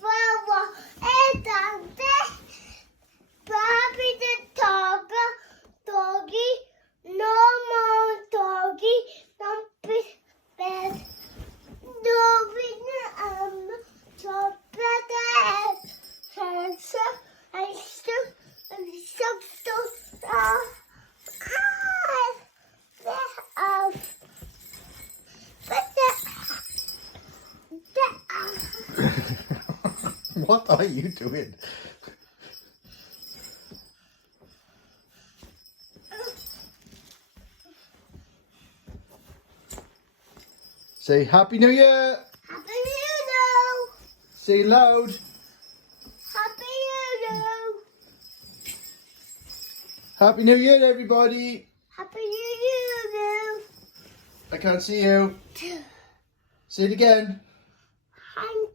flower and the Bobby the doggy, no more doggy, no bed, no chocolate, and What are you doing? Say Happy New Year! Happy New Year! Say loud! Happy New Year! Happy New Year, everybody! Happy New Year! I can't see you. Say it again. I'm